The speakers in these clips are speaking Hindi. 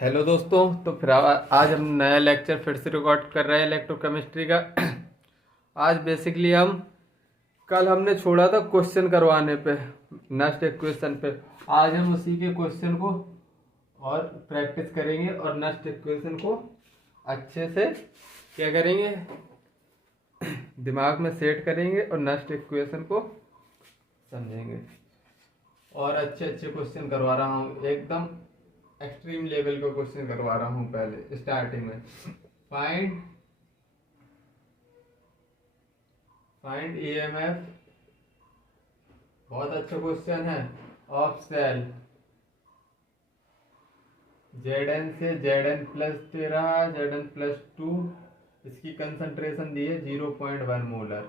हेलो दोस्तों। तो फिर आज हम नया लेक्चर फिर से रिकॉर्ड कर रहे हैं इलेक्ट्रोकेमिस्ट्री का। आज बेसिकली हम कल हमने छोड़ा था क्वेश्चन करवाने पे, नेक्स्ट इक्वेशन पे। आज हम उसी के क्वेश्चन को और प्रैक्टिस करेंगे और नेक्स्ट इक्वेशन को अच्छे से क्या करेंगे, दिमाग में सेट करेंगे और नेक्स्ट इक्वेशन को समझेंगे। और अच्छे अच्छे क्वेश्चन करवा रहा हूँ, एकदम एक्सट्रीम लेवल का क्वेश्चन करवा रहा हूँ। पहले स्टार्टिंग में फाइंड फाइंड ईएमएफ, बहुत अच्छा क्वेश्चन है। ऑफ सेल जेड से जेड प्लस दे रहा है, Zn+2। इसकी कंसंट्रेशन दी है 0.1 मोलर।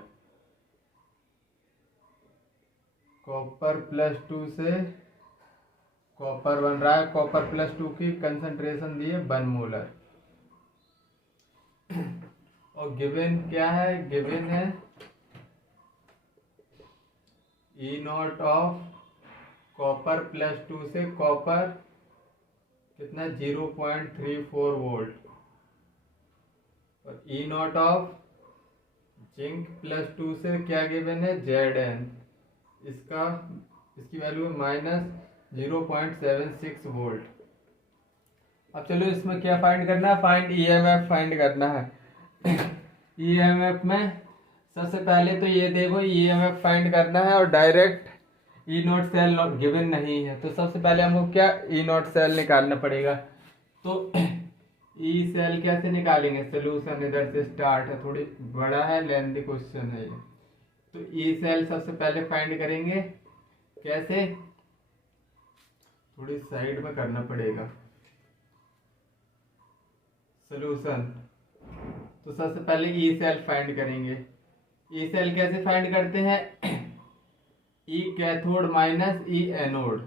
कॉपर+2 से कॉपर बन रहा है, कॉपर+2 की कंसंट्रेशन दी है 1 मोलर। और गिवन क्या है, गिवन है E0 ऑफ कॉपर+2 से कॉपर कितना 0.34 वोल्ट, और E0 ऑफ जिंक+2 से क्या गिवन है Zn, इसकी वैल्यू है -0.76 वोल्ट। अब चलो इसमें क्या फाइंड करना है, फाइंड ईएमएफ फाइंड करना है। ईएमएफ में सबसे पहले तो ये देखो, ईएमएफ फाइंड करना है और डायरेक्ट E0 सेल गिवन नहीं है, तो सबसे पहले हमको क्या E0 सेल निकालना पड़ेगा। तो ई सेल कैसे निकालेंगे, सोल्यूशन इधर से स्टार्ट है, थोड़ी बड़ा है, लेंथी क्वेश्चन है ये। तो ई सेल सबसे पहले फाइंड करेंगे, कैसे, थोड़ी साइड में करना पड़ेगा सोल्यूशन। तो सबसे पहले ई सेल फाइंड करेंगे। ई सेल कैसे फाइंड करते हैं, ई cathode minus E anode.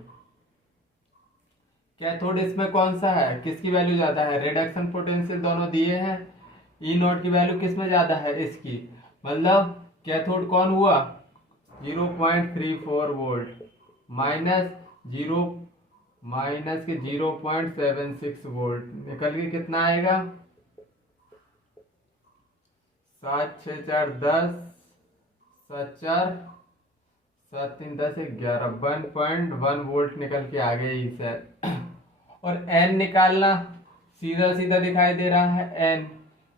Cathode इसमें कौन सा है, किसकी वैल्यू ज्यादा है, रिडक्शन पोटेंशियल दोनों दिए हैं। ई नोट की वैल्यू किसमें ज्यादा है, इसकी, मतलब कैथोड कौन हुआ 0.34 वोल्ट, माइनस जीरो माइनस के 0.76 वोल्ट, निकल के कितना आएगा 7 6 4 10, 7 4 7 3 10 11, 1.1 वोल्ट निकल के आ गए इसे। और एन निकालना सीधा सीधा दिखाई दे रहा है, एन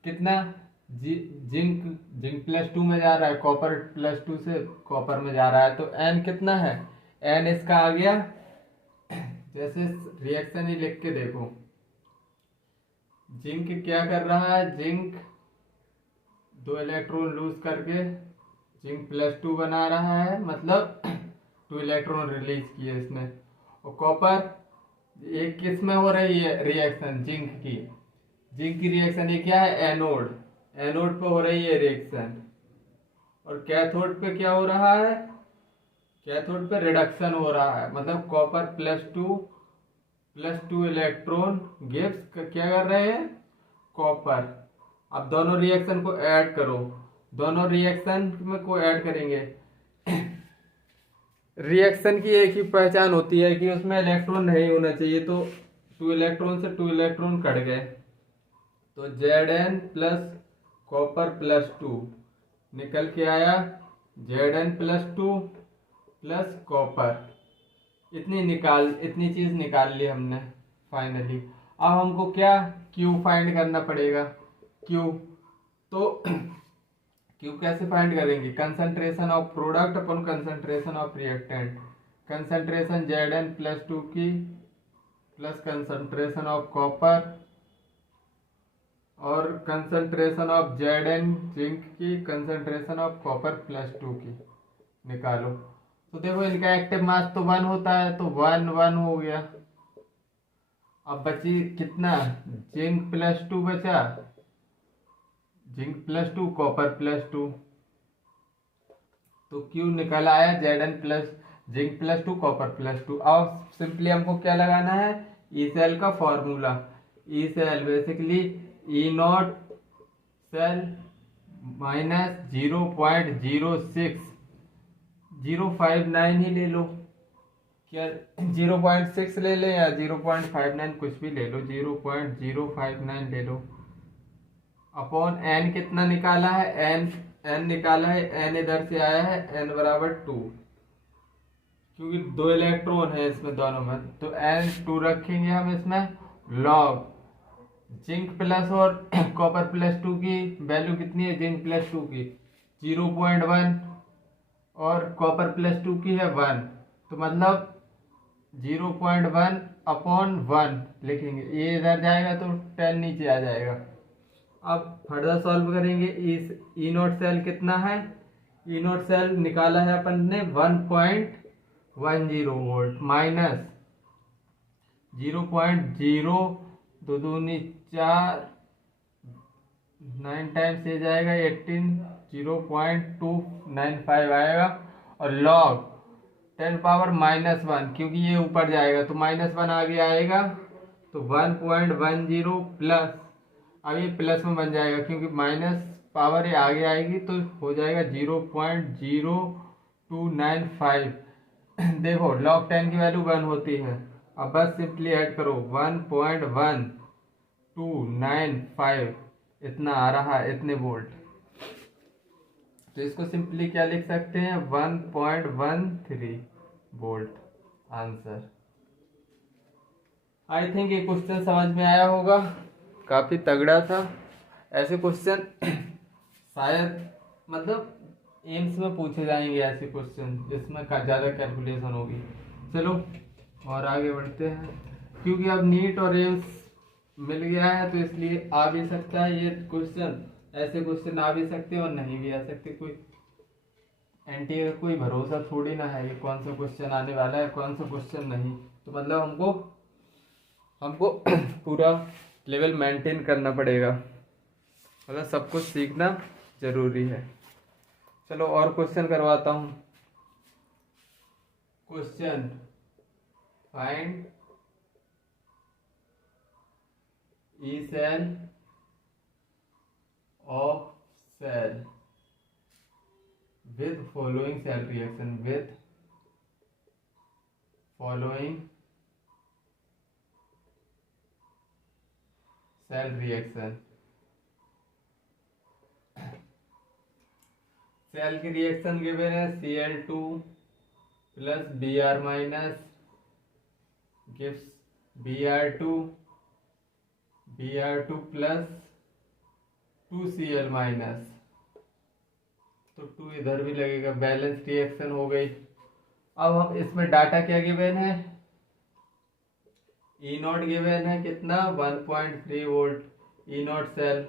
कितना जिंक+2 में जा रहा है, कॉपर+2 से कॉपर में जा रहा है, तो एन कितना है, एन इसका आ गया, जैसे रिएक्शन ही लिख के देखो। जिंक क्या कर रहा है, जिंक 2 इलेक्ट्रॉन लूज करके जिंक+2 बना रहा है, मतलब 2 इलेक्ट्रॉन रिलीज किए इसमें। और कॉपर एक किस में हो रही है रिएक्शन, जिंक की रिएक्शन, ये क्या है एनोड, एनोड पे हो रही है रिएक्शन। और कैथोड पे क्या हो रहा है, कैथोड पे रिडक्शन हो रहा है, मतलब कॉपर+2 इलेक्ट्रॉन गिव्स क्या कर रहे हैं, कॉपर। अब दोनों रिएक्शन को ऐड करो, दोनों रिएक्शन में को ऐड करेंगे। रिएक्शन की एक ही पहचान होती है कि उसमें इलेक्ट्रॉन नहीं होना चाहिए, तो 2 इलेक्ट्रॉन से 2 इलेक्ट्रॉन कट गए, तो Zn प्लस कॉपर+2 निकल के आया Zn+2 प्लस कॉपर। इतनी चीज निकाल ली हमने फाइनली। अब हमको क्या Q फाइंड करना पड़ेगा, Q। तो Q कैसे फाइंड करेंगे, concentration of product upon concentration of reactant. Concentration Zn+2 की प्लस कंसंट्रेशन ऑफ कॉपर और कंसंट्रेशन ऑफ Zn जिंक की कंसंट्रेशन ऑफ कॉपर+2 की निकालो। तो देखो इनका एक्टिव मास तो 1 होता है, तो 1 1 हो गया। अब बची कितना, जिंक+2 बचा, जिंक+2 कॉपर+2, तो Q निकल आया Zn प्लस जिंक+2 कॉपर+2। अब सिंपली हमको क्या लगाना है, ई सेल का formula. E cell basically E0 cell minus 0.06059 ही ले लो, क्या 0.6 ले लें या 0.59, कुछ भी ले लो, 0.059 ले लो। अपॉन एन कितना निकाला है, एन निकाला है, एन इधर से आया है, एन बराबर 2, क्योंकि 2 इलेक्ट्रॉन है इसमें दोनों में, तो एन 2 रखेंगे हम इसमें। लॉग जिंक प्लस और कॉपर प्लस 2 की वैल्यू कितनी है, जिंक प्लस 2 की 0.1 और कॉपर प्लस 2 की है 1, तो मतलब 0.1 अपॉन 1 लिखेंगे, ये इधर जाएगा तो 10 नीचे आ जाएगा। अब फर्दर सॉल्व करेंगे। इस ई नोट सेल कितना है, ई नोट सेल निकाला है अपन ने 1.10 वोल्ट माइनस 0.0, 2 दूनी 4, 9 टाइम्स से जाएगा 18, 0.295 आएगा, और लॉग 10 पावर -1, क्योंकि ये ऊपर जाएगा तो -1 आगे आएगा, तो 1.10 प्लस, अब ये प्लस में बन जाएगा क्योंकि माइनस पावर ये आगे आएगी, तो हो जाएगा 0.0295। देखो लॉग 10 की वैल्यू 1 होती है, अब बस सिंपली ऐड करो, 1.1295 इतना आ रहा है, इतने वोल्ट। तो इसको सिंपली क्या लिख सकते हैं, 1.13 वोल्ट आंसर। आई थिंक ये क्वेश्चन समझ में आया होगा, काफी तगड़ा था। ऐसे क्वेश्चन शायद मतलब एम्स में पूछे जाएंगे, ऐसे क्वेश्चन जिसमें ज्यादा कैलकुलेशन होगी। चलो और आगे बढ़ते हैं, क्योंकि अब नीट और एम्स मिल गया है तो इसलिए आ भी सकता है ये क्वेश्चन, ऐसे क्वेश्चन आ भी सकते हैं और नहीं भी आ सकते। कोई एनटीए का कोई भरोसा थोड़ी ना है कि कौन सा क्वेश्चन आने वाला है, कौन सा क्वेश्चन नहीं। तो मतलब हमको पूरा लेवल मेंटेन करना पड़ेगा, मतलब सब कुछ सीखना जरूरी है। चलो और क्वेश्चन करवाता हूँ। Question, find E cell of cell with following cell reaction, with following cell reaction। Cell की रिएक्शन गिवन है Cl2 plus Br minus gives Br2 plus 2Cl minus, तो 2 इधर भी लगेगा, बैलेंस रिएक्शन हो गई। अब हम इसमें डाटा क्या गिवन है, ई नॉट गिवन है कितना, 1.3 volt, E naught cell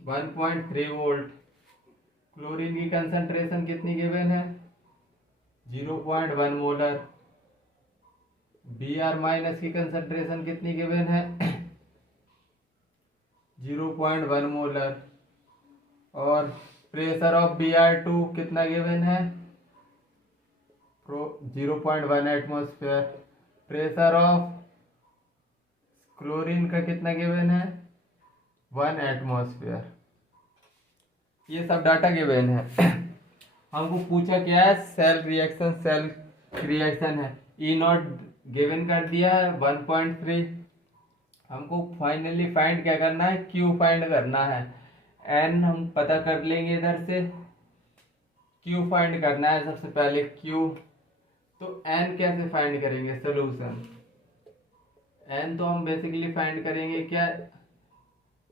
1.3 volt. Chlorine की कंसंट्रेशन कितनी गिवन है, 0.1 मोलर। Br माइनस की कंसंट्रेशन कितनी गिवन है, 0.1 मोलर। और प्रेशर ऑफ Br2 कितना गिवन है, 0.1 एटमॉस्फेयर। प्रेशर ऑफ क्लोरीन का कितना गिवन है, 1 एटमॉस्फेयर। ये सब डाटा गिवन है। हमको पूछा क्या है, सेल रिएक्शन है, ई नॉट गिवन कर दिया है 1.3। हमको फाइनली फाइंड क्या करना है, क्यू फाइंड करना है। एन हम पता कर लेंगे इधर से, क्यू फाइंड करना है सबसे पहले, क्यू। तो एन कैसे फाइंड करेंगे, सोल्यूशन। एन तो हम बेसिकली फाइंड करेंगे क्या,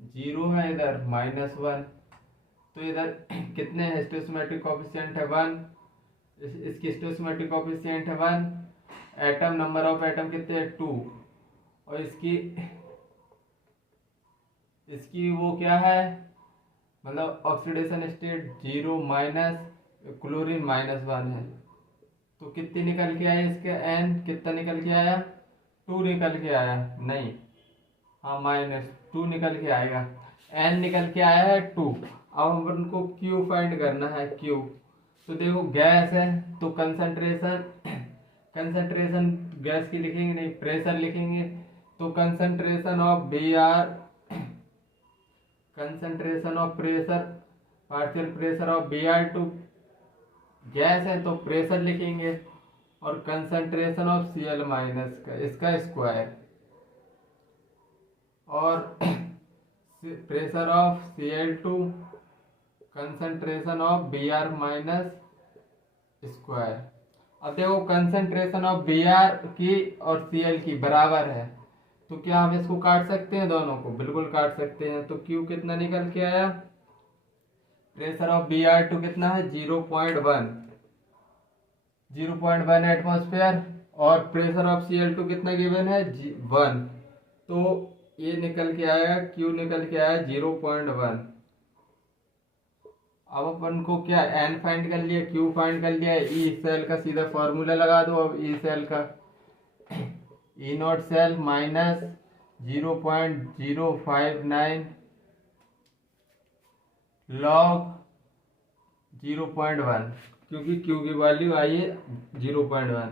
0 है इधर, -1, तो इधर कितने हैं, स्टोइचोमेट्रिक कोएफिशिएंट है 1, इसकी स्टोइचोमेट्रिक कोएफिशिएंट है 1, एटम नंबर ऑफ एटम कितने हैं 2, और इसकी वो क्या है, मतलब ऑक्सीडेशन स्टेट 0 माइनस, क्लोरीन -1 है, तो कितनी निकल के आया इसका एन, कितना निकल के आया, 2 निकल के आया, नहीं हाँ -2 निकल के आएगा, एन निकल के आया है 2। अब हम उनको क्यू फाइंड करना है, क्यू। तो देखो गैस है तो कंसंट्रेशन गैस की लिखेंगे नहीं, प्रेशर लिखेंगे, तो concentration of pressure, partial pressure of Br2, gas है तो प्रेशर लिखेंगे, और कंसंट्रेशन ऑफ Cl माइनस का इसका स्क्वायर और pressure of Cl2 concentration of Br minus square. अब देखो कंसंट्रेशन ऑफ Br की और Cl की बराबर है, तो क्या हम इसको काट सकते हैं? दोनों को बिल्कुल काट सकते हैं। तो Q कितना निकल के आया? प्रेशर ऑफ Br2 कितना है? 0.1 एटमॉस्फेयर और प्रेशर ऑफ Cl2 कितना गिवन है? 1। तो ये निकल के आया, Q निकल के आया 0.1। अब अपन को क्या N फाइंड कर लिया, Q फाइंड कर लिया, E सेल का सीधा फॉर्मूला लगा दो। अब E सेल का E naught cell minus 0.059 log 0.1, क्योंकि Q की वैल्यू आई है 0.1।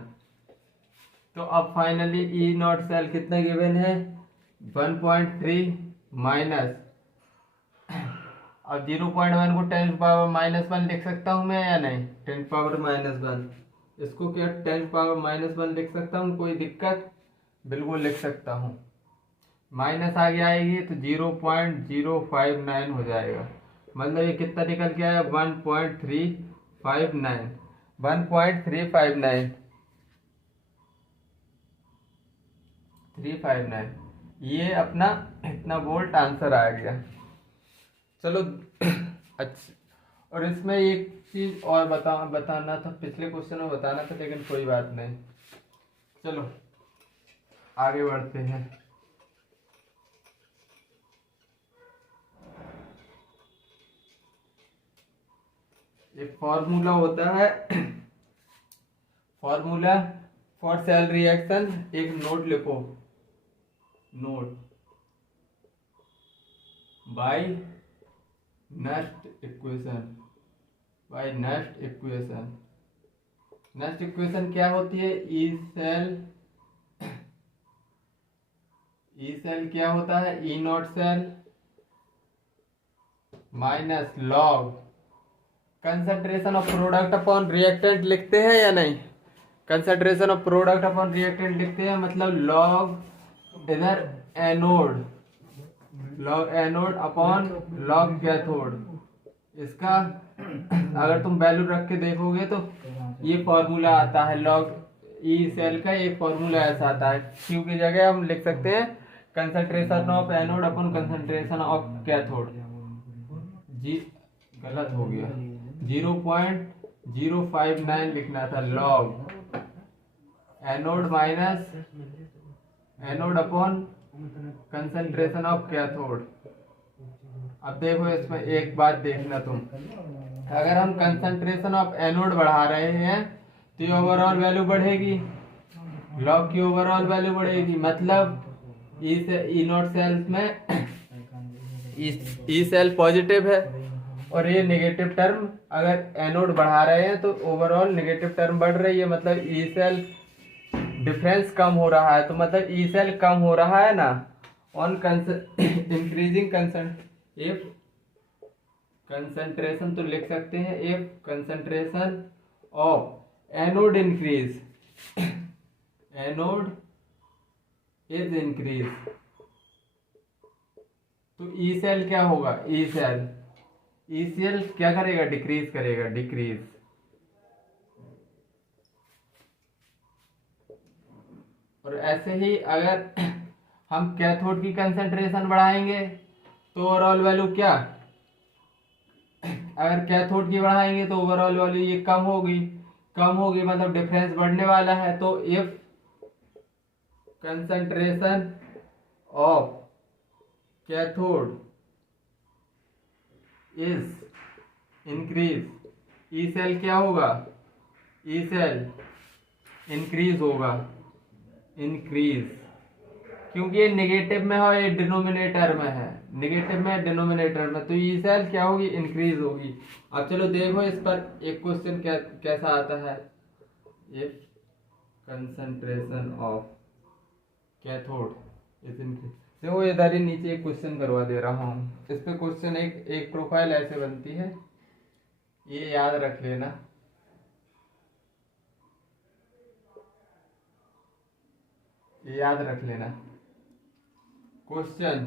तो अब फाइनली E नॉट सेल कितना गिवन है? 1.3 माइनस, अब 0.1 को 10⁻⁻1 लिख सकता हूँ मैं या नहीं? 10⁻⁻1 इसको क्या 10⁻⁻1 लिख सकता हूँ? कोई दिक्कत? बिल्कुल लिख सकता हूँ। माइनस आगे आएगी तो 0.059 हो जाएगा। मतलब ये कितना निकल के आया? 1.359 359 ये अपना इतना वोल्ट आंसर आ गया। चलो अच्छा, और इसमें एक चीज और बताना था, पिछले क्वेश्चन में बताना था, लेकिन कोई बात नहीं। चलो आगे बढ़ते हैं। एक फॉर्मूला होता है, फॉर्मूला फॉर सेल रिएक्शन। एक नोट लिखो, note by next equation, next equation क्या होती है? ई सेल क्या होता है? E naught cell minus log concentration of product upon reactant लिखते हैं या नहीं? Concentration of product upon reactant लिखते हैं, मतलब लॉग इधर anode, log anode upon log cathode. इसका अगर तुम वैल्यू रख के देखोगे तो ये फॉर्मूला आता है, लॉग ई सेल का एक फॉर्मूला ऐसा आता है। क्यू की जगह हम लिख सकते हैं concentration of anode upon concentration of cathode. जी गलत हो गया, 0.059 लिखना था, log anode minus anode upon concentration of cathode. अब देखो इसमें एक बात देखना तुम, अगर हम कंसंट्रेशन ऑफ एनोड बढ़ा रहे हैं तो ये ओवरऑल वैल्यू बढ़ेगी, लॉग की ओवरऑल वैल्यू बढ़ेगी। मतलब ई नॉट सेल्स में ई सेल पॉजिटिव है और ये नेगेटिव टर्म, अगर एनोड बढ़ा रहे हैं तो ओवरऑल नेगेटिव टर्म बढ़ रही है, मतलब ई सेल डिफरेंस कम हो रहा है। तो मतलब ई सेल कम हो रहा है ना ऑन इंक्रीजिंग इफ कंसंट्रेशन, तो लिख सकते हैं if concentration of anode increase, anode is increase, तो ई सेल क्या होगा? ई सेल क्या करेगा? डिक्रीज करेगा, डिक्रीज। और ऐसे ही अगर हम कैथोड की कंसंट्रेशन बढ़ाएंगे तो ओवरऑल वैल्यू क्या, अगर कैथोड की बढ़ाएंगे तो ओवरऑल वैल्यू ये कम होगी, मतलब डिफरेंस बढ़ने वाला है। तो if concentration of cathode is increase, E cell क्या होगा? ई सेल इंक्रीज होगा, इंक्रीज, क्योंकि ये नेगेटिव में है, ये डिनोमिनेटर में है, नेगेटिव में डिनोमिनेटर में, तो ई सेल क्या होगी? इंक्रीज होगी। अब चलो देखो इस पर एक क्वेश्चन कैसा आता है, if concentration of cathode is increase. देखो इधर ही नीचे एक क्वेश्चन करवा दे रहा हूँ, इस पे क्वेश्चन एक प्रोफाइल ऐसे बनती है, ये याद रख लेना। ये याद रख लेना। Question,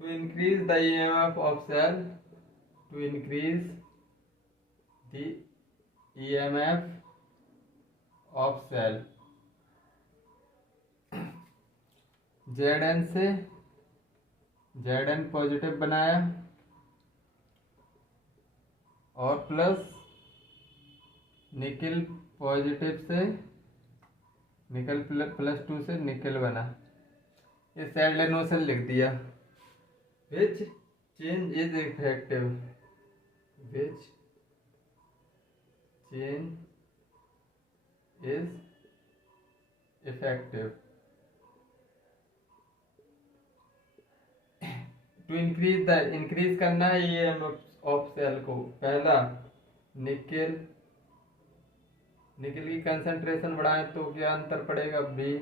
to increase the EMF of cell, to increase the EMF of cell, Zn से Zn पॉजिटिव बनाया और प्लस निकल पॉजिटिव से निकल +2 से निकल बना। ये सेल लिख दिया। Which change is effective, which change is effective to increase करना है ईएमएफ ऑफ सेल को। पहला, निकल की कंसंट्रेशन बढ़ाएं तो क्या अंतर पड़ेगा, बी।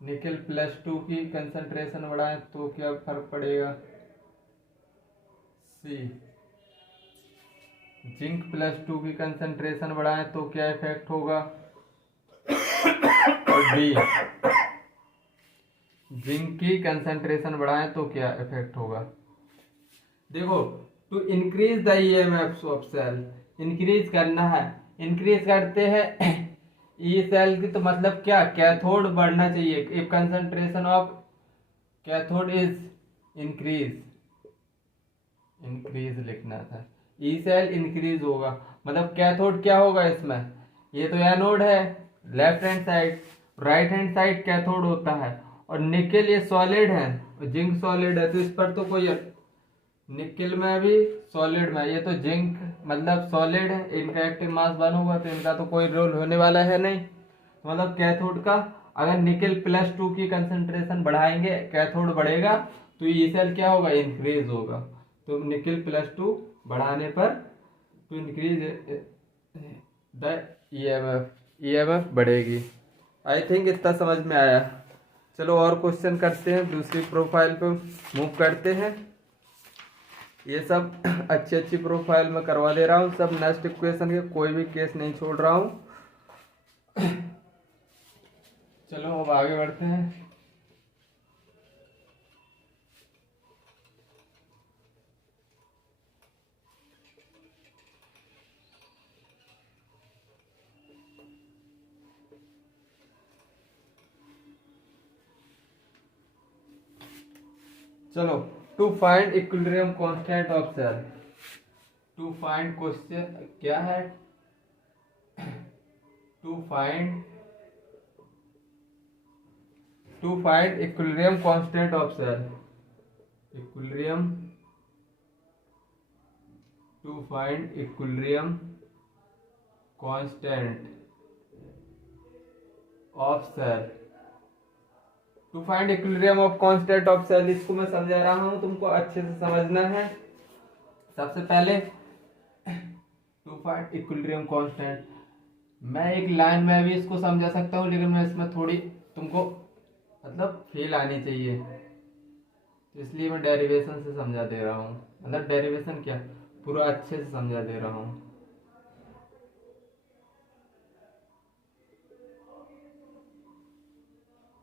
निकल +2 की कंसंट्रेशन बढ़ाएं तो क्या फर्क पड़ेगा, सी। जिंक +2 की कंसंट्रेशन बढ़ाएं तो क्या इफेक्ट होगा, और डी। जिंक की कंसंट्रेशन बढ़ाएं तो क्या इफेक्ट होगा। देखो, to increase the EMF of cell, increase करना है, इंक्रीज करते हैं ई सेल की तो मतलब क्या, कैथोड बढ़ना चाहिए। If concentration of cathode is increase, increase लिखना था, ई सेल इंक्रीज होगा मतलब कैथोड क्या होगा इसमें, ये तो एनोड है left hand side, right hand side cathode होता है। और निकल ये सॉलिड है, जिंक सॉलिड है, तो इस पर तो कोई, निकल में भी सॉलिड में, ये तो जिंक मतलब सॉलिड है, इनका एक्टिव मास 1 होगा तो इनका तो कोई रोल होने वाला है नहीं। तो मतलब कैथोड का अगर निकल +2 की कंसंट्रेशन बढ़ाएंगे, कैथोड बढ़ेगा तो ये सेल क्या होगा, इंक्रीज होगा। तो निकल +2 बढ़ाने पर तो इंक्रीज द ईएमएफ बढ़ेगी। आई थिंक इतना समझ में आया। चलो और क्वेश्चन करते हैं, दूसरी प्रोफाइल पे मूव करते हैं। ये सब अच्छी अच्छी प्रोफाइल में करवा दे रहा हूँ, सब नेक्स्ट इक्वेशन के, कोई भी केस नहीं छोड़ रहा हूँ। चलो अब आगे बढ़ते हैं। चलो, to find equilibrium constant of cell, to find question क्या है, to find equilibrium constant of cell, equilibrium, to find equilibrium constant of cell, to find equilibrium of constant of cell. इसको मैं समझा रहा हूं, तुमको अच्छे से समझना है। सबसे पहले टू फाइंड इक्विलिब्रियम कांस्टेंट, मैं एक लाइन में भी इसको समझा सकता हूं, लेकिन मैं इसमें थोड़ी तुमको मतलब फील आनी चाहिए, तो इसलिए मैं डेरिवेशन से समझा दे रहा हूँ। मतलब डेरिवेशन क्या, पूरा अच्छे से समझा दे रहा हूँ।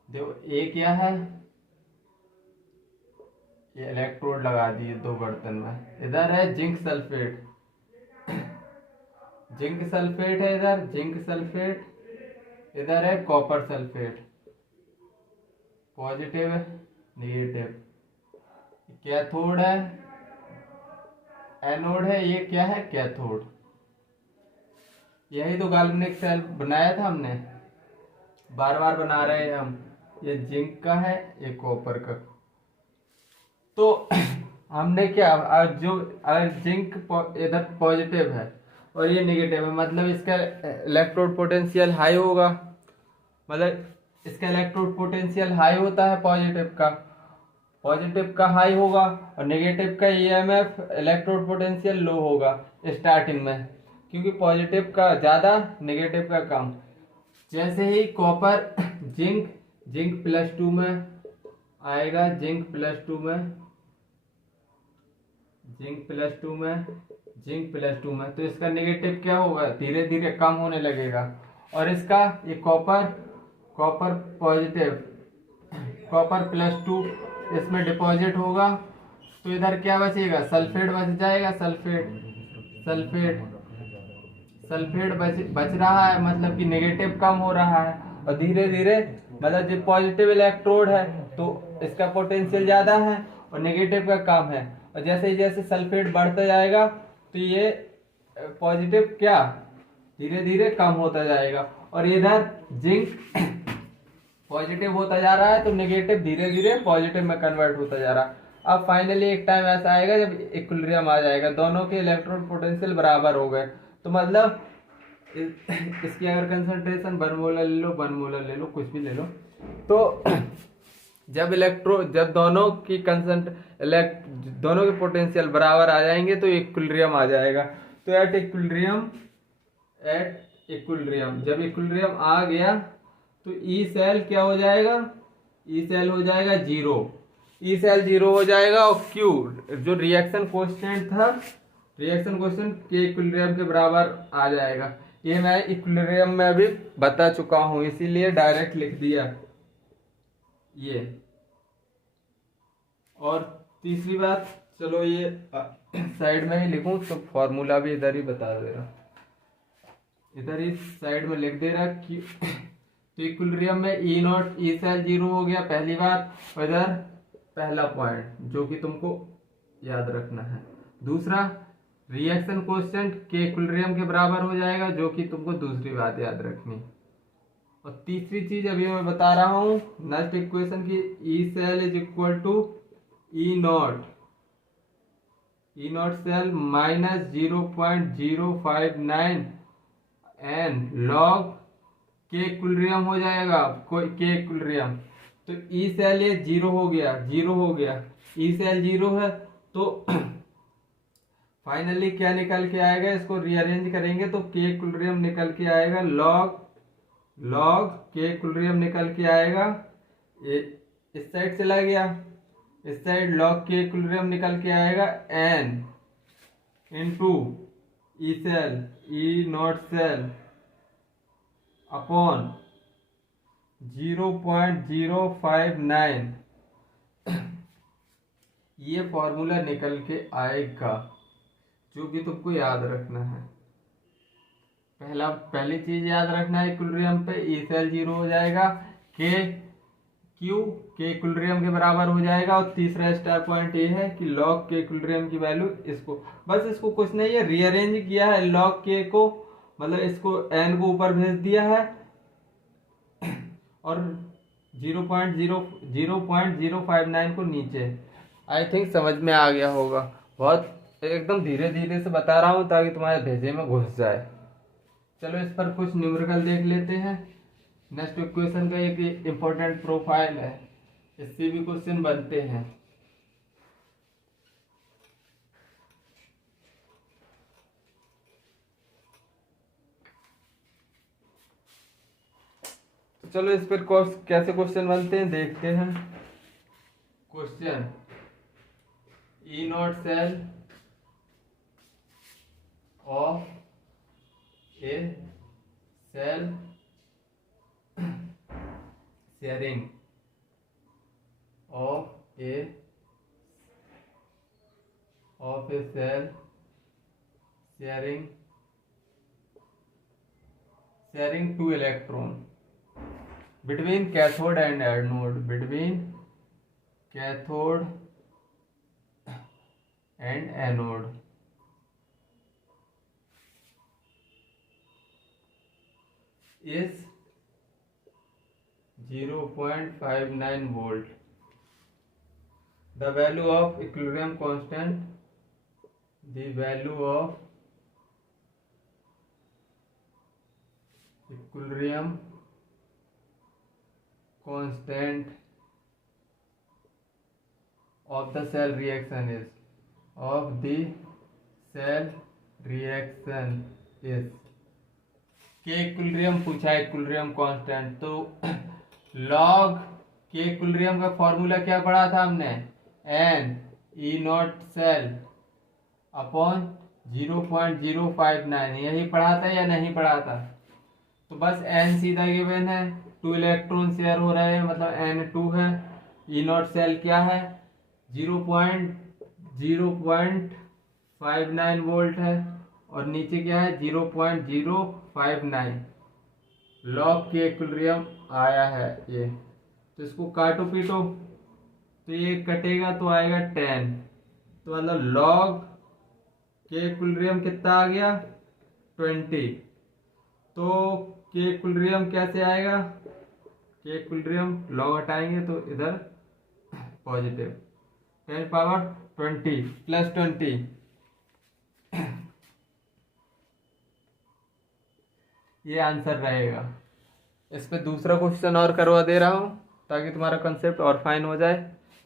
देखो, ये क्या है, ये इलेक्ट्रोड लगा दिए 2 बर्तन में। इधर है जिंक सल्फेट, जिंक सल्फेट है इधर, जिंक सल्फेट, इधर है कॉपर सल्फेट, पॉजिटिव है नेगेटिव, कैथोड है, एनोड है, ये क्या है कैथोड। यही तो गाल्वेनिक सेल बनाया था हमने, बार बार बना रहे हैं हम। ये जिंक का है, ये कॉपर का। तो हमने क्या, अगर जिंक इधर पॉजिटिव है और ये नेगेटिव है, मतलब इसका इलेक्ट्रोड पोटेंशियल हाई होगा, मतलब इसका इलेक्ट्रोड पोटेंशियल हाई होता है पॉजिटिव का हाई होगा, और नेगेटिव का ईएमएफ इलेक्ट्रोड पोटेंशियल लो होगा स्टार्टिंग में, क्योंकि पॉजिटिव का ज़्यादा नेगेटिव का कम। जैसे ही कॉपर जिंक +2 में आएगा, जिंक +2 में, तो इसका नेगेटिव क्या होगा, धीरे धीरे कम होने लगेगा। और इसका ये कॉपर पॉजिटिव, कॉपर +2 इसमें डिपॉजिट होगा, तो इधर क्या बचेगा, सल्फेट बच जाएगा। सल्फेट बच रहा है, मतलब कि नेगेटिव कम हो रहा है, और धीरे धीरे मतलब जो पॉजिटिव इलेक्ट्रोड है तो इसका पोटेंशियल ज्यादा है और नेगेटिव का कम है, और जैसे जैसे सल्फेट बढ़ता जाएगा तो ये पॉजिटिव क्या धीरे धीरे कम होता जाएगा, और इधर जिंक पॉजिटिव होता जा रहा है तो नेगेटिव धीरे धीरे पॉजिटिव में कन्वर्ट होता जा रहा है। अब फाइनली एक टाइम ऐसा आएगा जब इक्विलिब्रियम आ जाएगा, दोनों के इलेक्ट्रॉन पोटेंशियल बराबर हो गए, तो मतलब इसकी अगर कंसंट्रेशन 1 मोलर ले लो, 1 मोलर ले लो, कुछ भी ले लो, तो जब दोनों की दोनों के पोटेंशियल बराबर आ जाएंगे तो इक्विलिब्रियम आ जाएगा। तो एट इक्विलिब्रियम जब इक्विलिब्रियम आ गया तो ई सेल क्या हो जाएगा, ई सेल हो जाएगा 0, ई सेल 0 हो जाएगा, और क्यू जो रिएक्शन कोएफिशिएंट था, रिएक्शन कोएफिशिएंट के इक्विलिब्रियम के बराबर आ जाएगा। ये मैं इक्विलिब्रियम में भी बता चुका हूं, इसीलिए डायरेक्ट लिख दिया ये। और तीसरी बात, चलो ये साइड में ही लिखूं तो फॉर्मूला भी इधर ही बता दे रहा, इधर ही साइड में लिख दे रहा कि तो इक्विलिब्रियम में ई नॉट ई सेल 0 हो गया पहली बात, और इधर पहला पॉइंट जो कि तुमको याद रखना है। दूसरा, रिएक्शन कोएफिशिएंट के इक्विलिब्रियम के बराबर हो जाएगा, जो कि तुमको दूसरी बात याद रखनी। और तीसरी चीज अभी मैं बता रहा हूं नेक्स्ट इक्वेशन की, E cell is equal to E naught cell -0.059 N log K equilibrium हो जाएगा, के इक्विलिब्रियम। तो ई सेल ये 0 हो गया, ई सेल 0 है, तो फाइनली क्या निकल के आएगा, इसको रीअरेंज करेंगे तो के इक्विलिब्रियम निकल के आएगा, लॉग के इक्विलिब्रियम निकल के आएगा, ये इस साइड चला गया, इस साइड लॉग के इक्विलिब्रियम निकल के आएगा N into E cell, E naught cell upon 0.059, ये फॉर्मूला निकल के आएगा, जो कि तुमको याद रखना है। पहली चीज याद रखना है, इक्विलिब्रियम पे ई सेल 0 हो जाएगा, के इक्विलिब्रियम के बराबर हो जाएगा, और तीसरा स्टार पॉइंट ये है कि लॉग के इक्विलिब्रियम की वैल्यू इसको कुछ नहीं है, रीअरेंज किया है लॉग के को, मतलब इसको एन को ऊपर भेज दिया है और 0.059 को नीचे। आई थिंक समझ में आ गया होगा, बहुत एकदम धीरे धीरे से बता रहा हूँ ताकि तुम्हारे भेजे में घुस जाए। चलो इस पर कुछ न्यूमेरिकल देख लेते हैं। नेक्स्ट इक्वेशन का एक इंपॉर्टेंट प्रोफाइल है, इससे भी क्वेश्चन बनते हैं। तो चलो इस पर कैसे क्वेश्चन बनते हैं देखते हैं। Question, E naught cell of a cell sharing of a cell sharing 2 electron between cathode and anode, is 0.59 volt. The value of equilibrium constant of the cell reaction is K equilibrium पूछा है, इक्विलिब्रियम कांस्टेंट, तो लॉग के इक्विलिब्रियम का फॉर्मूला क्या पढ़ा था हमने, N E naught cell upon 0.059, यही पढ़ा था या नहीं पढ़ा था। तो बस n सीधा गिवन है, 2 इलेक्ट्रॉन शेयर हो रहे हैं मतलब n2 है। ई नॉट सेल क्या है 0.059 वोल्ट है और नीचे क्या है 0.059 लॉग के इक्विलिब्रियम आया है ये। तो इसको काटो पीटो तो ये कटेगा तो आएगा 10, तो मतलब लॉग के इक्विलिब्रियम कितना आ गया 20। तो के इक्विलिब्रियम कैसे आएगा, के इक्विलिब्रियम लॉग हटाएंगे तो इधर पॉजिटिव 10 पावर 20 प्लस 20 ये आंसर रहेगा। इस पे दूसरा क्वेश्चन और करवा दे रहा हूं ताकि तुम्हारा कंसेप्ट और फाइन हो जाए।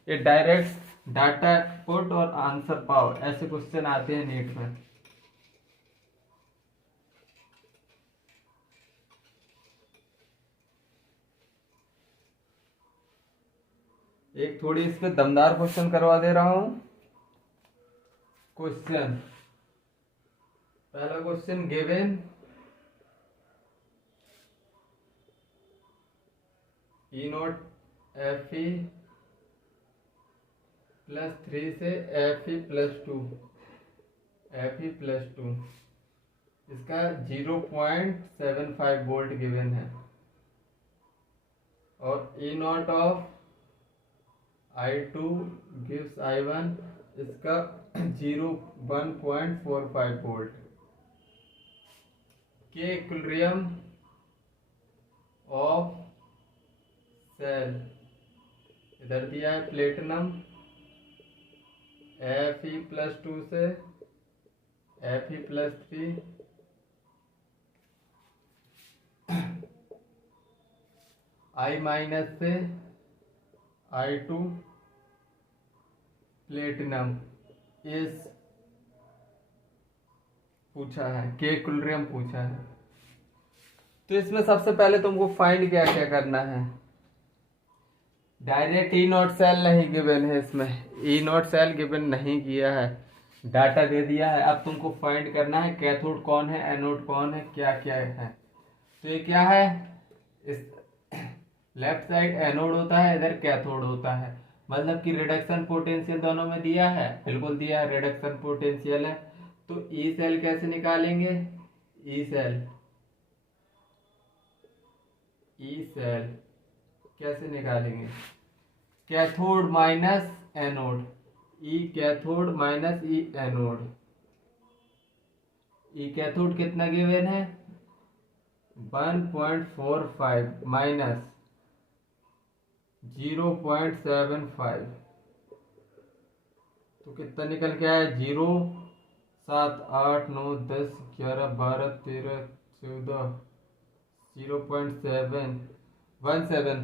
ये डायरेक्ट डाटा पुट और आंसर पाओ, ऐसे क्वेश्चन आते हैं नीट में। एक थोड़ी इस पे दमदार क्वेश्चन करवा दे रहा हूं। क्वेश्चन पहला question given E not F E plus 3 से एफ ई प्लस 2 इसका 0.75 वोल्ट गिवन है और ई not of I2 gives I1 इसका 1.45 वोल्ट। के इक्विलिब्रियम ऑफ सेल इधर दिया है प्लेटिनम Fe+2 से Fe+3 I- से I2 प्लेटिनम इस पूछा है, के इक्विलिब्रियम पूछा है। तो इसमें सबसे पहले तुमको फाइंड क्या क्या करना है। डायरेक्ट ई नॉट सेल नहीं गिवन है, इसमें ई नॉट सेल गिवन नहीं किया है, डाटा दे दिया है। अब तुमको फाइंड करना है कैथोड कौन है एनोड कौन है क्या क्या है। तो ये क्या है, इस लेफ्ट साइड एनोड होता है, इधर कैथोड होता है, मतलब कि रिडक्शन पोटेंशियल दोनों में दिया है, बिल्कुल दिया है रिडक्शन पोटेंशियल है। तो ई सेल कैसे निकालेंगे, ई सेल कैसे निकालेंगे, cathode minus anode, E cathode minus E anode. E cathode कितना गिवन है 1.45 माइनस 0.75, तो कितना निकल के आया 0, 7, 8, 9, 10, 11, 12, 13, 14, 0.717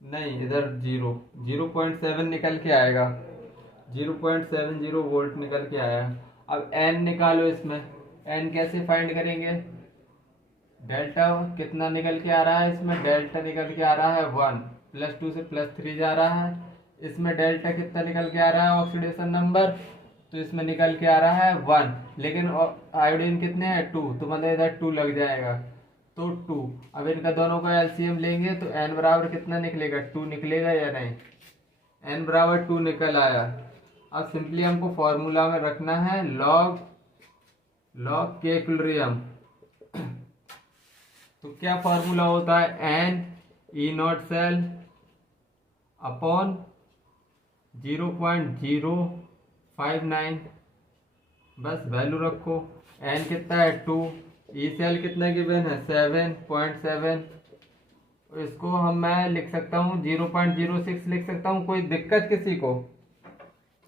नहीं इधर 0.7 निकल के आएगा, 0.70 वोल्ट निकल के आया। अब n निकालो, इसमें n कैसे फाइंड करेंगे, डेल्टा कितना निकल के आ रहा है, इसमें डेल्टा निकल के आ रहा है 1, +2 से +3 जा रहा है। इसमें डेल्टा कितना निकल के आ रहा है ऑक्सीडेशन नंबर, तो इसमें निकल के आ रहा है 1, लेकिन आयोडीन कितने हैं 2, तो मतलब इधर 2 लग जाएगा तो 2। अब इनका दोनों का एलसीएम लेंगे तो n बराबर कितना निकलेगा 2 निकलेगा या नहीं, n बराबर 2 निकल आया। अब सिंपली हमको फॉर्मूला में रखना है लॉग के इक्विलिब्रियम। तो क्या फॉर्मूला होता है, n E naught cell upon 0.059, बस वैल्यू रखो। n कितना है 2, ई सेल कितना गिवन है 7.7, इसको मैं लिख सकता हूँ 0.06 लिख सकता हूँ, कोई दिक्कत किसी को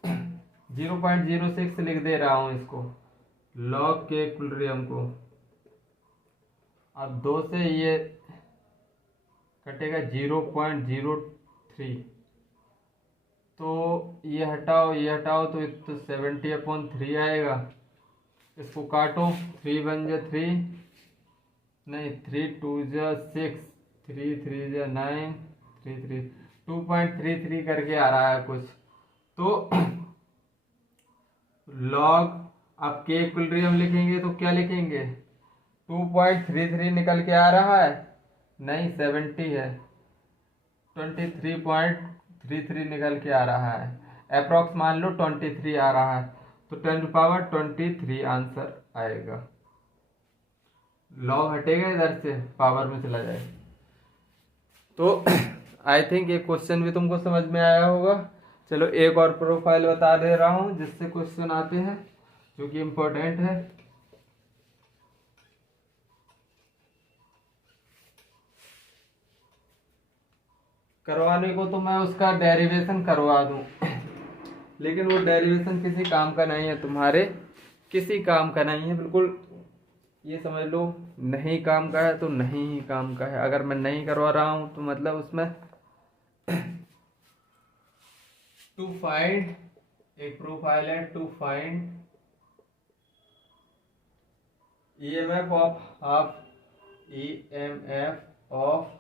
0.06 लिख दे रहा हूँ इसको लॉग के इक्विलिब्रियम को। अब 2 से ये कटेगा 0.03, तो ये हटाओ तो 70/3 आएगा। इसको काटो, 3 1 जा 3 नहीं 3 2 जा 6, 3 3 जा 9, 3 3 2.33 करके आ रहा है कुछ। तो लॉग अब के इक्विलिब्रियम लिखेंगे तो क्या लिखेंगे 2.33 निकल के आ रहा है, नहीं 70 है, 23.33 निकल के आ रहा है, अप्रॉक्स मान लो 23 आ रहा है, तो 10⁻23 आंसर आएगा। लॉग हटेगा इधर से, पावर में चला जाएगा। तो आई थिंक ये क्वेश्चन भी तुमको समझ में आया होगा। चलो एक और प्रोफाइल बता दे रहा हूँ जिससे क्वेश्चन आते हैं, जो कि इम्पोर्टेंट है। करवाने को तो मैं उसका डेरिवेशन करवा दूं, लेकिन वो डेरिवेशन किसी काम का नहीं है, तुम्हारे किसी काम का नहीं है, बिल्कुल ये समझ लो नहीं काम का है तो नहीं ही काम का है। अगर मैं नहीं करवा रहा हूं तो मतलब उसमें टू फाइंड, एक प्रोफाइल है to find EMF of half, EMF of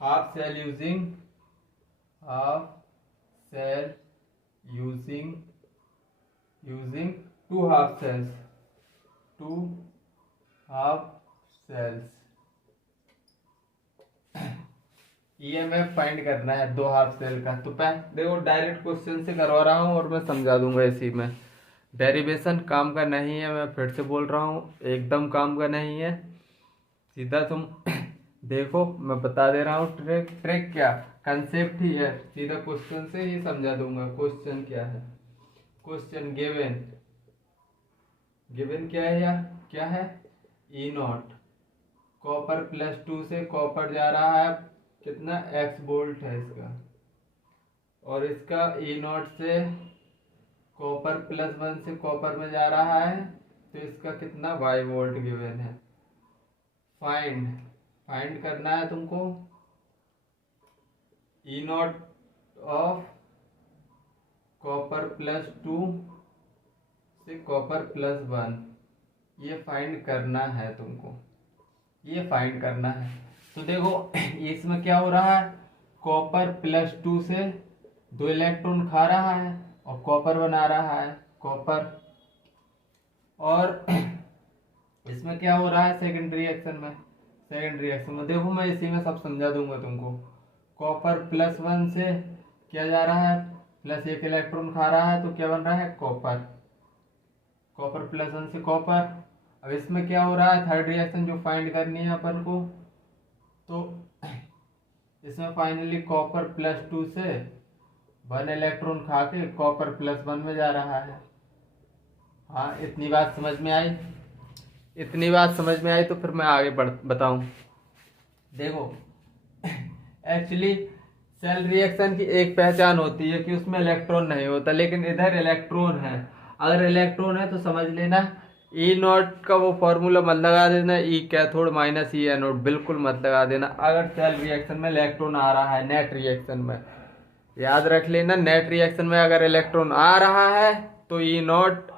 half cell using, half cell using two half cells, two half cells. EMF find करना है दो हाफ सेल का। तो देखो डायरेक्ट क्वेश्चन से करवा रहा हूँ और मैं समझा दूंगा इसी में। डेरिवेशन काम का नहीं है, मैं फिर से बोल रहा हूँ, एकदम काम का नहीं है। सीधा तुम देखो, मैं बता दे रहा हूँ ट्रिक क्या, कंसेप्ट ही है, सीधा क्वेश्चन से ही समझा दूंगा। क्वेश्चन क्या है, क्वेश्चन गिवन क्या है, या क्या है, ई नॉट, कॉपर +2 से कॉपर जा रहा है कितना, x वोल्ट है इसका, और इसका ई नॉट से कॉपर +1 से कॉपर में जा रहा है तो इसका कितना y वोल्ट गिवन है। फाइंड करना है तुमको ई नॉट ऑफ कॉपर +2 से कॉपर +1, ये फाइंड करना है तुमको, ये फाइंड करना है। तो देखो इसमें क्या हो रहा है, कॉपर +2 से 2 इलेक्ट्रॉन खा रहा है और कॉपर बना रहा है कॉपर, और इसमें क्या हो रहा है सेकेंडरी रिएक्शन में देखो मैं इसी में सब समझा दूंगा तुमको। कॉपर +1 से क्या जा रहा है, +1 इलेक्ट्रॉन खा रहा है तो क्या बन रहा है, कॉपर +1 से कॉपर। अब इसमें क्या हो रहा है, थर्ड रिएक्शन जो फाइंड करनी है अपन को, तो इसमें फाइनली कॉपर +2 से 1 इलेक्ट्रॉन खा के कॉपर +1 में जा रहा है। हाँ इतनी बात समझ में आई, इतनी बात समझ में आई तो फिर मैं आगे बताऊं। देखो एक्चुअली सेल रिएक्शन की एक पहचान होती है कि उसमें इलेक्ट्रॉन नहीं होता, लेकिन इधर इलेक्ट्रॉन है। अगर इलेक्ट्रॉन है तो समझ लेना ई नॉट का वो फॉर्मूला मत लगा देना, ई कैथोड माइनस ई एनोड, बिल्कुल मत लगा देना। अगर सेल रिएक्शन में इलेक्ट्रॉन आ रहा है, नेट रिएक्शन में याद रख लेना, नेट रिएक्शन में अगर इलेक्ट्रॉन आ रहा है तो ई नॉट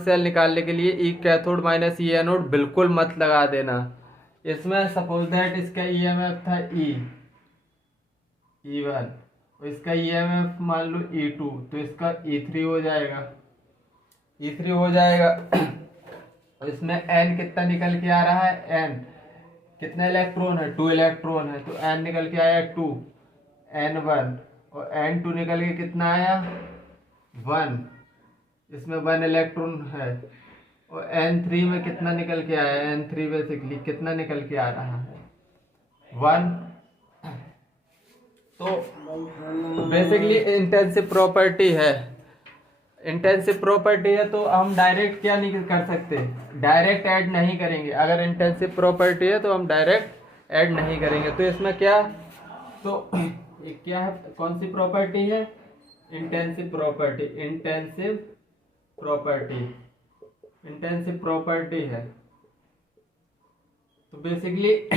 सेल निकालने के लिए ई कैथोड माइनस ई एनोड बिल्कुल मत लगा देना। इसमें सपोज दैट इसका ईएमएफ था E1, और इसका ईएमएफ मान लो E2, तो इसका E3 हो जाएगा। इसमें N कितना निकल के आ रहा है, N कितना इलेक्ट्रॉन है, 2 इलेक्ट्रॉन है, तो N निकल के आया 2, N1, और N2 निकल के कितना आया 1, इसमें 1 इलेक्ट्रॉन है, और N3 में कितना निकल के आया, N3 बेसिकली कितना निकल के आ रहा है 1। तो बेसिकली इंटेंसिव प्रॉपर्टी है, तो हम डायरेक्ट क्या नहीं कर सकते, डायरेक्ट ऐड नहीं करेंगे। अगर इंटेंसिव प्रॉपर्टी है तो हम डायरेक्ट ऐड नहीं करेंगे। तो इसमें क्या, तो क्या है, कौन सी प्रॉपर्टी है, इंटेंसिव प्रॉपर्टी है। तो बेसिकली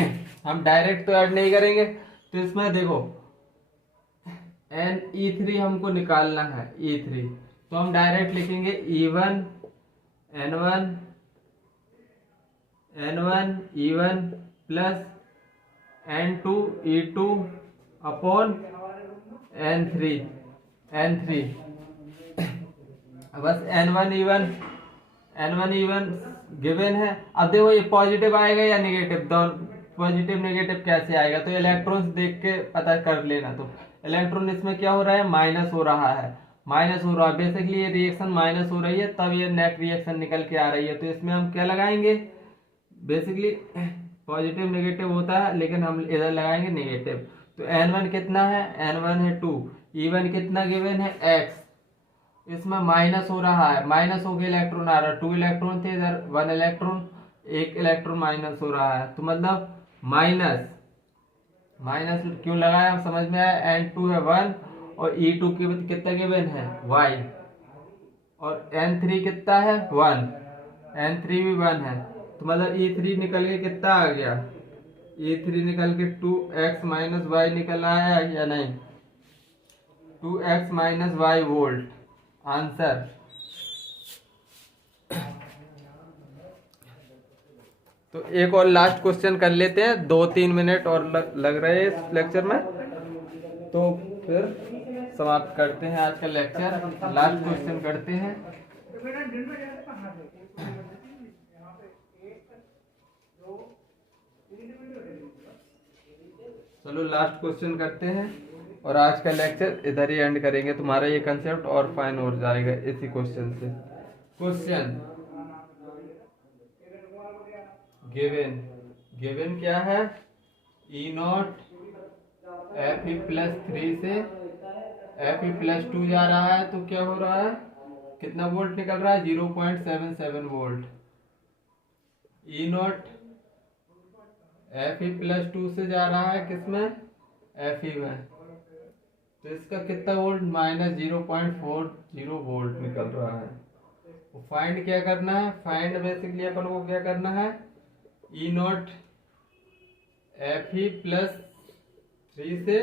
हम डायरेक्ट तो ऐड नहीं करेंगे। तो इसमें देखो E3 हमको निकालना है, E3, तो हम डायरेक्ट लिखेंगे E1 N1 E1 plus N2 E2 upon N3 बस N1 E1 N1 E1 given है। अब देखो ये पॉजिटिव आएगा या नेगेटिव, दोनों पॉजिटिव नेगेटिव कैसे आएगा, तो इलेक्ट्रॉन्स देख के पता कर लेना। तो इलेक्ट्रॉन इसमें क्या हो रहा है, माइनस हो रहा है, माइनस हो रहा है, बेसिकली ये रिएक्शन माइनस हो रही है, तब ये नेट रिएक्शन निकल के आ रही है। तो इसमें हम क्या लगाएंगे, बेसिकली पॉजिटिव नेगेटिव होता है, लेकिन हम इधर लगाएंगे नेगेटिव। तो N1 कितना है, N1 है 2, E1 कितना गिवन है x, इसमें माइनस हो रहा है, माइनस होके इलेक्ट्रॉन आ रहा है, 2 इलेक्ट्रॉन थे इधर, 1 इलेक्ट्रॉन, 1 इलेक्ट्रॉन माइनस हो रहा है, तो मतलब माइनस माइनस क्यों लगाया, आप समझ में आया। N2 है 1 और E2 कितना गिवन है y, और N3 कितना है 1, N3 भी 1 है, तो मतलब E3 निकल के कितना आ गया, E3 निकल के 2x माइनस वाई निकल आया या नहीं, 2x minus Y volt answer. तो एक और लास्ट क्वेश्चन कर लेते हैं, 2-3 मिनट और लग रहे हैं इस लेक्चर में, तो फिर समाप्त करते हैं आज का लेक्चर। लास्ट क्वेश्चन करते हैं। चलो लास्ट क्वेश्चन करते हैं और आज का लेक्चर इधर ही एंड करेंगे। तुम्हारा ये कंसेप्ट और फाइन हो जाएगा इसी क्वेश्चन से। क्वेश्चन गिवन क्या है, E0 Fe+3 से Fe+2 जा रहा है, तो क्या हो रहा है, कितना वोल्ट निकल रहा है, 0.77 वोल्ट। E0 Fe+2 से जा रहा है किसमें, Fe1, तो इसका कितना वोल्ट, -0.40 वोल्ट निकल रहा है। फाइंड क्या करना है, फाइंड बेसिकली अपन को क्या करना है, E0 Fe+3 से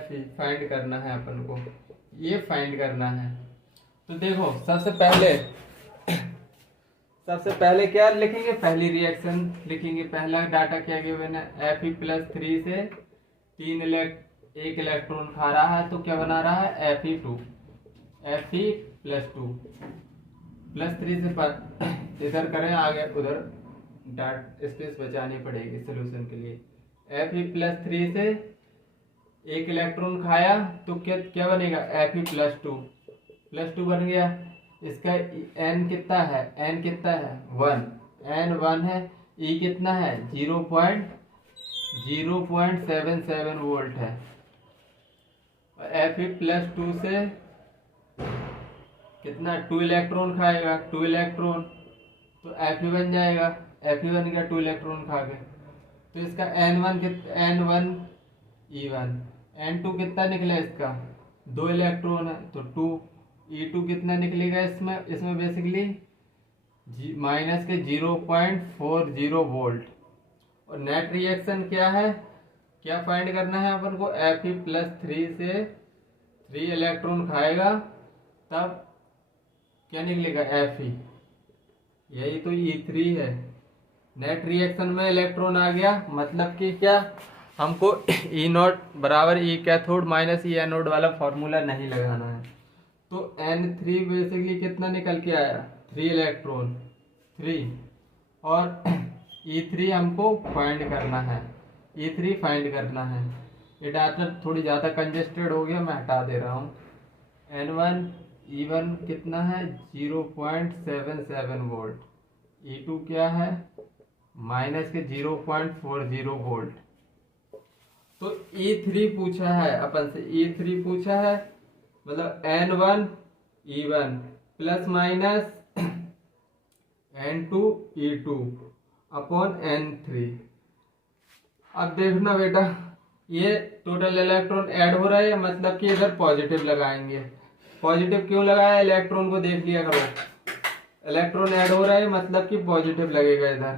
Fe फाइंड करना है अपन को, ये फाइंड करना है। तो देखो सबसे पहले क्या लिखेंगे, पहली रिएक्शन लिखेंगे। पहला डाटा क्या गिवन है, Fe+3 से 1 इलेक्ट्रॉन खा रहा है, तो क्या बना रहा है, Fe+2 +3 से पर इधर करें आगे, उधर डाट स्पेस बचानी पड़ेगी सोल्यूशन के लिए। Fe+3 से 1 इलेक्ट्रॉन खाया, तो क्या बनेगा, Fe+2 बन गया। इसका n कितना है, n कितना है 1, n1 है, E कितना है 0.77 वोल्ट है। Fe+2 से कितना 2 इलेक्ट्रॉन खाएगा, 2 इलेक्ट्रॉन, तो Fe बन जाएगा, Fe बन गया 2 इलेक्ट्रॉन खा के। तो इसका N1 E1, N2 कितना निकला, इसका 2 इलेक्ट्रॉन है, तो 2, E2 कितना निकलेगा, इसमें बेसिकली माइनस के 0.40 वोल्ट। और नेट रिएक्शन क्या है, क्या फाइंड करना है अपन को, Fe+3 से 3 इलेक्ट्रॉन खाएगा, तब क्या निकलेगा, Fe, यही तो E3 है। नेट रिएक्शन में इलेक्ट्रॉन आ गया, मतलब कि क्या, हमको E0 बराबर E cathode minus E anode वाला फॉर्मूला नहीं लगाना है। तो N3 बेसिकली कितना निकल के आया, 3 इलेक्ट्रॉन 3, और E3 हमको फाइंड करना है, E3 फाइंड करना है। ये डाटा थोड़ी ज़्यादा कंजेस्टेड हो गया, मैं हटा दे रहा हूँ। N1 E1 कितना है 0.77 वोल्ट, E2 क्या है माइनस के 0.40 वोल्ट। तो E3 पूछा है अपन से, E3 पूछा है, मतलब N1 E1 plus minus N2 E2 upon N3। अब देखना बेटा, ये टोटल इलेक्ट्रॉन ऐड हो रहा है, मतलब कि इधर पॉजिटिव लगाएंगे। पॉजिटिव क्यों लगाया, इलेक्ट्रॉन को देख लिया करो, इलेक्ट्रॉन ऐड हो रहा है मतलब कि पॉजिटिव लगेगा इधर।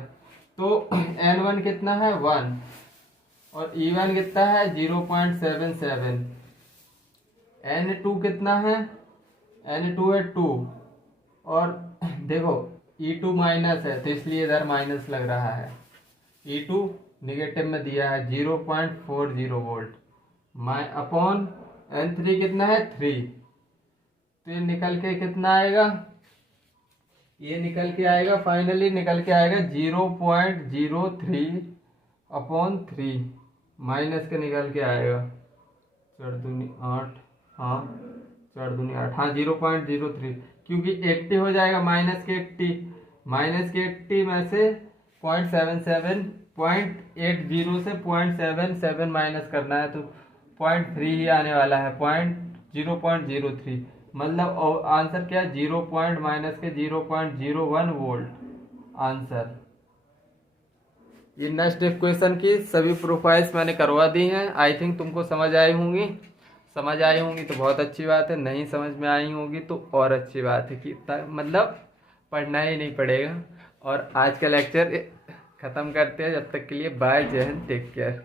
तो N1 कितना है 1 और E1 कितना है 0.77, N2 कितना है, N2 है 2, और देखो E2 माइनस है, तो इसलिए इधर माइनस लग रहा है। E2 निगेटिव में दिया है 0.40 वोल्ट, अपॉन N3 कितना है 3, तो ये निकल के कितना आएगा, ये निकल के आएगा, फाइनली निकल के आएगा 0.03/3 माइनस के निकल के आएगा 4×8, हाँ 4×8, हाँ 0.03, क्योंकि 80 हो जाएगा माइनस के 80, में से 0.80 से 0.77 माइनस करना है तो 0.3 ही आने वाला है, 0.03, मतलब आंसर क्या है, 0.-0.01 वोल्ट आंसर। ये नेक्स्ट इक्वेशन की सभी प्रोफाइल्स मैंने करवा दी हैं। आई थिंक तुमको समझ आई होंगी तो बहुत अच्छी बात है, नहीं समझ में आई होगी तो और अच्छी बात है कि मतलब पढ़ना ही नहीं पड़ेगा। और आज का लेक्चर ख़त्म करते हैं, जब तक के लिए बाय, जय हिंद, टेक केयर।